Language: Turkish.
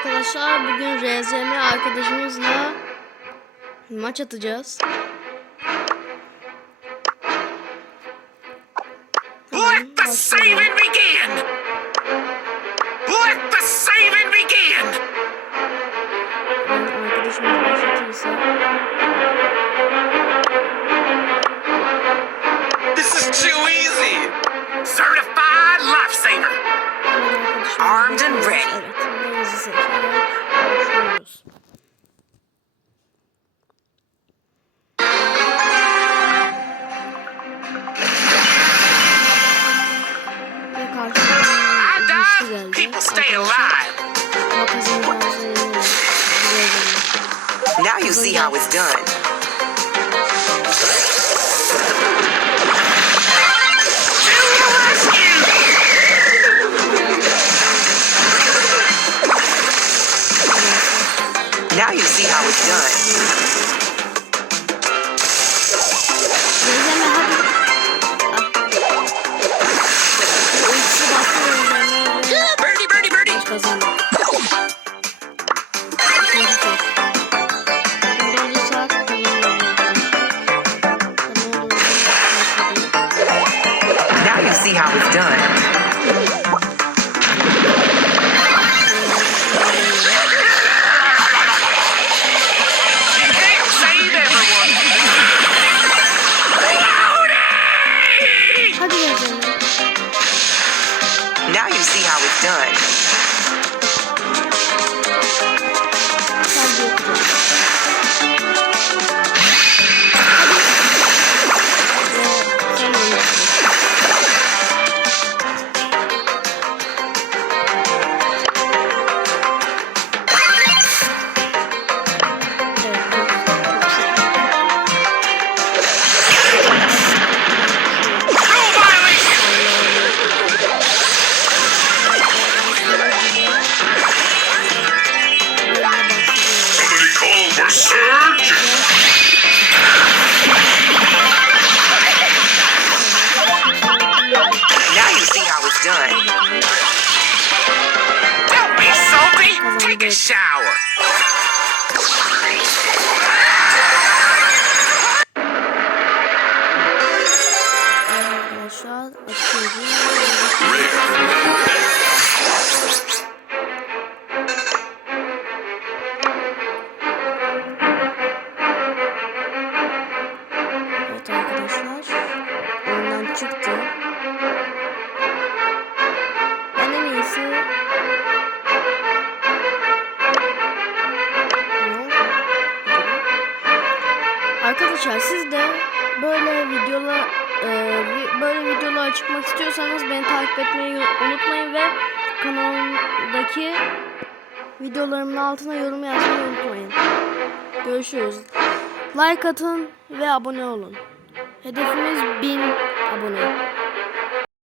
arkadaşlar. Bugün RZM arkadaşımızla maç atacağız. Let the saving begin! Let the saving begin! Arkadaşımız başlatırsa. I birisi die, geldi. people stay alive! Ama kazanacağımıza Now you see how it's done. To the rescue! Now you see how it's done. Now you see how it's done. Now you see how it's done. Take a shower! Arkadaşlar açıyoruz. Evet arkadaşlar. Oyundan çıktı. Arkadaşlar siz de böyle videolar e, böyle videolar çıkmak istiyorsanız beni takip etmeyi unutmayın ve kanalımdaki videolarımın altına yorum yazmayı unutmayın. Görüşürüz. Like atın ve abone olun. Hedefimiz 1000 abone.